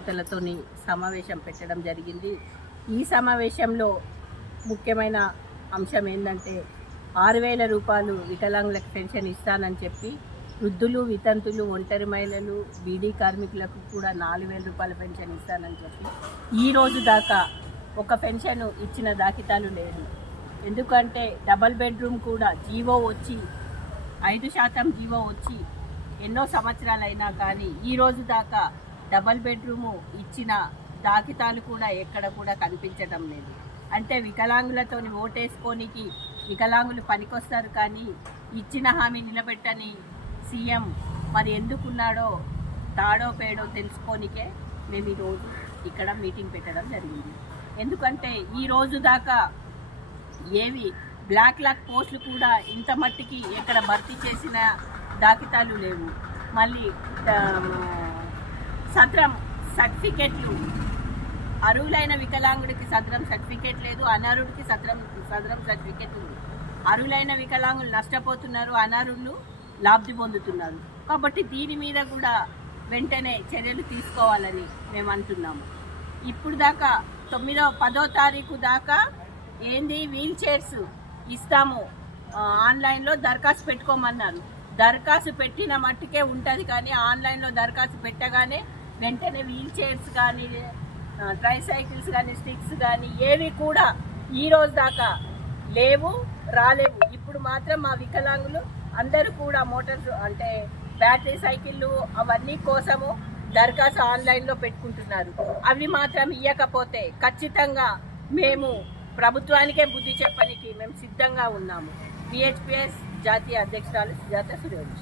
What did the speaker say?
కార్యకర్తలతోని సమావేశం పెట్టడం జరిగింది. ఈ సమావేశంలో ముఖ్యమైన అంశం ఏంటంటే 6,000 రూపాయలు వికలాంగులకు పెన్షన్ ఇస్తానని చెప్పి వృద్ధులు, వితంతులు, ఒంటరి మహిళలు, బీడీ కార్మికులకు కూడా 4,000 రూపాయల పెన్షన్ ఇస్తానని చెప్పి ఈ రోజు దాకా ఒక పెన్షన్ ఇచ్చిన దాఖితాలు లేదు. ఎందుకంటే డబల్ బెడ్రూమ్ కూడా జీవో వచ్చి 5% జీవో వచ్చి ఎన్నో సంవత్సరాలైనా కానీ ఈ రోజు దాకా డబల్ బెడ్రూము ఇచ్చిన దాఖితాలు కూడా ఎక్కడ కూడా కనిపించడం లేదు. అంటే వికలాంగులతో ఓటేసుకోనికి వికలాంగులు పనికొస్తారు కానీ ఇచ్చిన హామీ నిలబెట్టని సీఎం మరి ఎందుకున్నాడో తాడో పేడో తెలుసుకోనికే మేము ఈరోజు ఇక్కడ మీటింగ్ పెట్టడం జరిగింది. ఎందుకంటే ఈ రోజు దాకా ఏవి బ్లాక్ పోస్టులు కూడా ఇంత మట్టికి ఎక్కడ భర్తీ చేసిన దాఖితాలు లేవు. మళ్ళీ సత్రం సర్టిఫికెట్లు అర్హులైన వికలాంగుడికి సదరం సర్టిఫికేట్ లేదు, అనర్హుడికి సదరం సర్టిఫికేట్ ఉంది. అర్హులైన వికలాంగులు నష్టపోతున్నారు, అనర్హులు లాబ్ధి పొందుతున్నారు. కాబట్టి దీని మీద కూడా వెంటనే చర్యలు తీసుకోవాలని మేము అంటున్నాము. ఇప్పుడు దాకా 10వ తారీఖు దాకా ఏంది వీల్ చైర్స్ ఇస్తాము, ఆన్లైన్లో దరఖాస్తు పెట్టుకోమన్నారు. దరఖాస్తు పెట్టిన మట్టుకే ఉంటుంది కానీ ఆన్లైన్లో దరఖాస్తు పెట్టగానే వెంటనే వీల్ చైర్స్ కానీ ట్రైసైకిల్స్ కానీ స్టిక్స్ కానీ ఏవి కూడా ఈ రోజు దాకా రాలేవు. ఇప్పుడు మాత్రం మా వికలాంగులు అందరూ కూడా మోటార్స్ అంటే బ్యాటరీ సైకిళ్ళు అవన్నీ కోసము దరఖాస్తు ఆన్లైన్లో పెట్టుకుంటున్నారు. అవి మాత్రం ఇవ్వకపోతే ఖచ్చితంగా మేము ప్రభుత్వానికే బుద్ధి చెప్పడానికి మేము సిద్ధంగా ఉన్నాము. విహెచ్పిఎస్ జాతీయ అధ్యక్షురాలు సుజాత సురేష్.